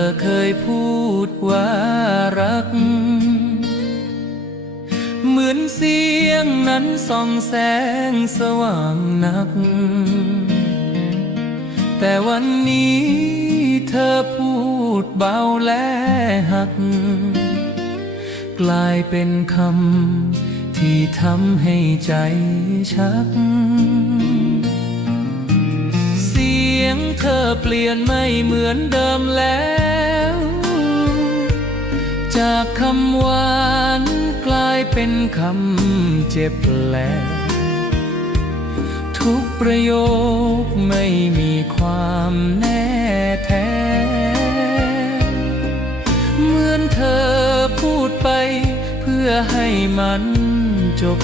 อเคยพูดว่ารักเหมือนเสียงนั้นส่องแสงสว่างนักแต่วันนี้เธอพูดเบาและหักกลายเป็นคำที่ทำให้ใจชักเสียงเธอเปลี่ยนไม่เหมือนเดิมแล้วจากคำหวานกลายเป็นคำเจ็บแผลทุกประโยคไม่มีความแน่แท้เหมือนเธอพูดไปเพื่อให้มันจบ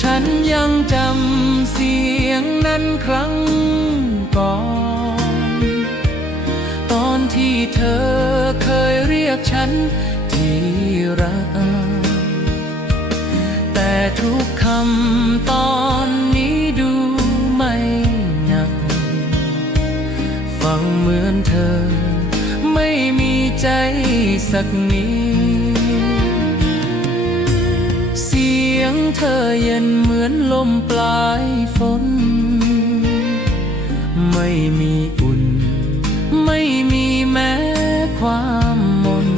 ฉันยังจำเสียงนั้นครั้งก่อนตอนที่เธอเคยเรียกฉันที่รักแต่ทุกคำตอนนี้ดูไม่หนักฟังเหมือนเธอไม่มีใจสักนิดเสียงเธอเย็นเหมือนลมปลายฝนไม่มีอุ่นไม่มีแม้ความมน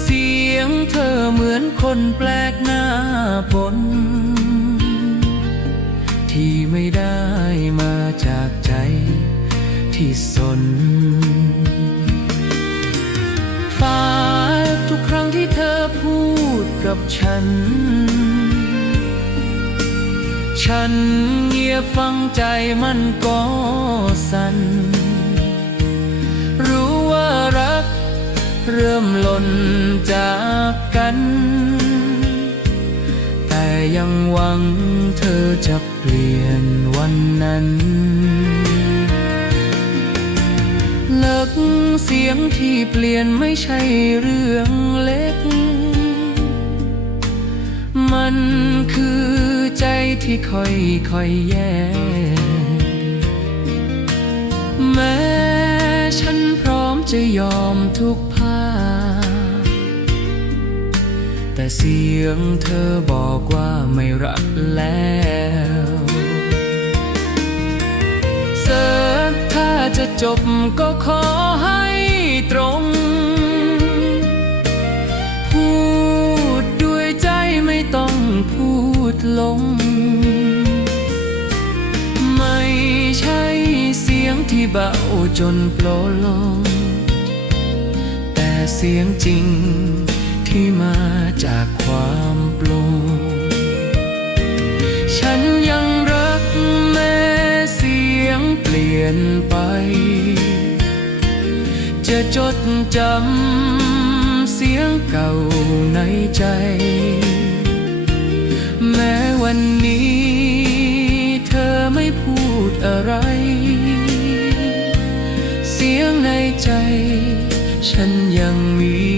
เสียงเธอเหมือนคนแปลกหน้าปนที่ไม่ได้มาจากใจที่สนฟ้าทุกครั้งที่เธอพูดกับฉันเงียบฟังใจมันก็สั่นรู้ว่ารักเริ่มหล่นจากกันแต่ยังหวังเธอจะเปลี่ยนวันนั้นเลิกเสียงที่เปลี่ยนไม่ใช่เรื่องเล็กมันคือใจที่ค่อยแยกแม้ฉันพร้อมจะยอมทุกภาพแต่เสียงเธอบอกว่าไม่รักแล้วถ้าจะจบก็ขอให้ตรงพูดด้วยใจไม่ต้องพูดลงไม่ใช่เสียงที่เบาจนโปรลงแต่เสียงจริงที่มาจากความปลงฉันยังรักแม้เสียงเปลี่ยนไปจะจดจำเสียงเก่าในใจแม้วันนี้เธอไม่พูดอะไรเสียงในใจฉันยังมี